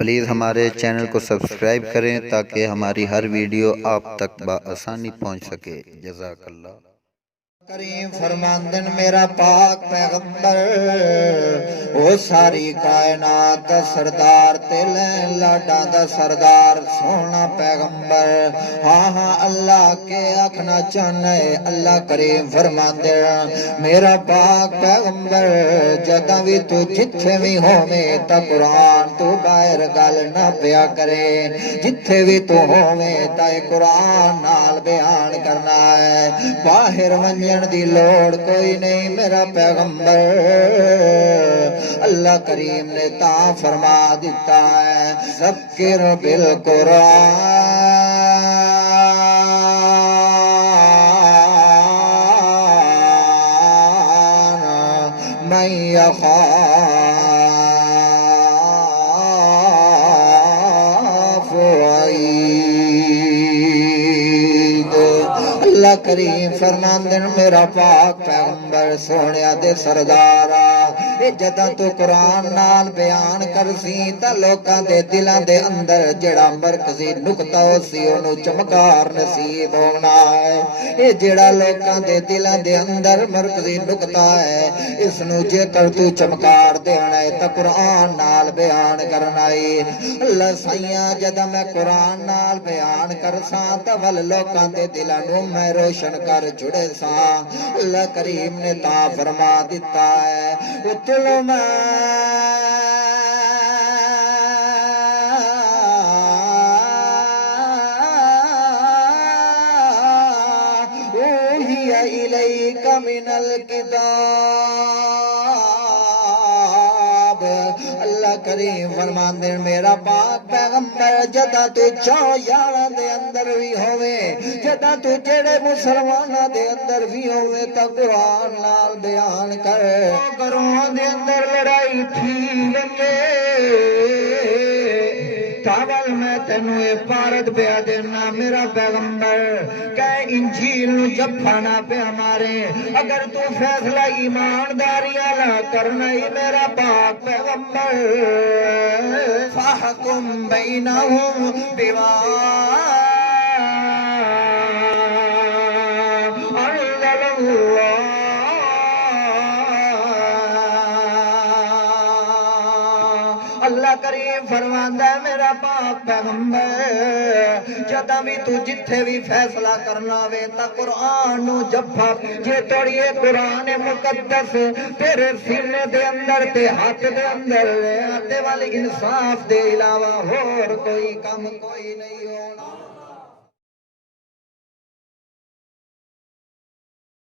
Please ہمارے channel کو subscribe کریں تاکہ ہماری ہر ویڈیو آپ تک بآسانی پہنچ سکے۔ جزاک اللہ۔ کریم فرماندن میرا پاک پیغمبر وہ ساری کائنات دا سردار تیلیں لاڈاں دا سردار سونا پیغمبر ہاں ہاں اللہ کے آکھنا چاہنا ہے اللہ کریم فرماندن میرا پاک پیغمبر جدہ بھی تو جتھے بھی ہوویں تا قرآن تو باہر گل نہ پیا کرے جتھے بھی تو ہوویں تا قرآن نال بیان کرنا ہے باہر ونجن دی لوڑ کوئی نہیں میرا پیغمبر اللہ کریم نے تا فرما دیتا ہے ذکر بالقرآن من یخاف اللہ کریم فرماندن میرا پاک پیغمبر سونیا دے سردارا جدہ تو قرآن نال بیان کرسی تا لوکاں دے دلاں دے اندر جڑا مرکزی نقطہ ہو سی انہوں چمکار نصیب ہونا ہے جڑا لوکاں دے دلاں دے اندر مرکزی نقطہ ہے اس نو جے کر تو چمکار دینا ہے تا قرآن نال بیان کرنا ہے اللہ سائیاں جدہ میں قرآن نال بیان کرساں تا ول لوکاں دے دلاں نو میں روشن کر جڑے سا اللہ کریم نے تا فرما دیتا ہے اتلو میں اوہی الیک من الکتاب اللہ کریم فرماندے میرا پاک پیغمبر جدہ تو چاہ یارہ دے اندر بھی ہوئے جدہ تو جڑے مسلمانہ دے اندر بھی ہوئے تا قرآن نال بیان کر گروہاں دے اندر لڑائی تھی لگے تاول میں تینوں عبارت پیا دینا میرا پیغمبر کہ انجیل نو جپانا پہ ہمارے اگر تو فیصلہ ایمانداری والا کرنا ہی میرا پاک پیغمبر فاحکم بینہم بما انزل اللہ اللہ کریم فرماندا ہے میرا پاک پیغمبر جدہ بھی تو جتھے بھی فیصلہ کرنا وے تا قرآن نو جپا جے توڑیے قرآن مقدس تیرے سینے دے اندر تے ہاتھ دے اندر آتے والے انصاف دے علاوہ اور کوئی کام کوئی نہیں ہونا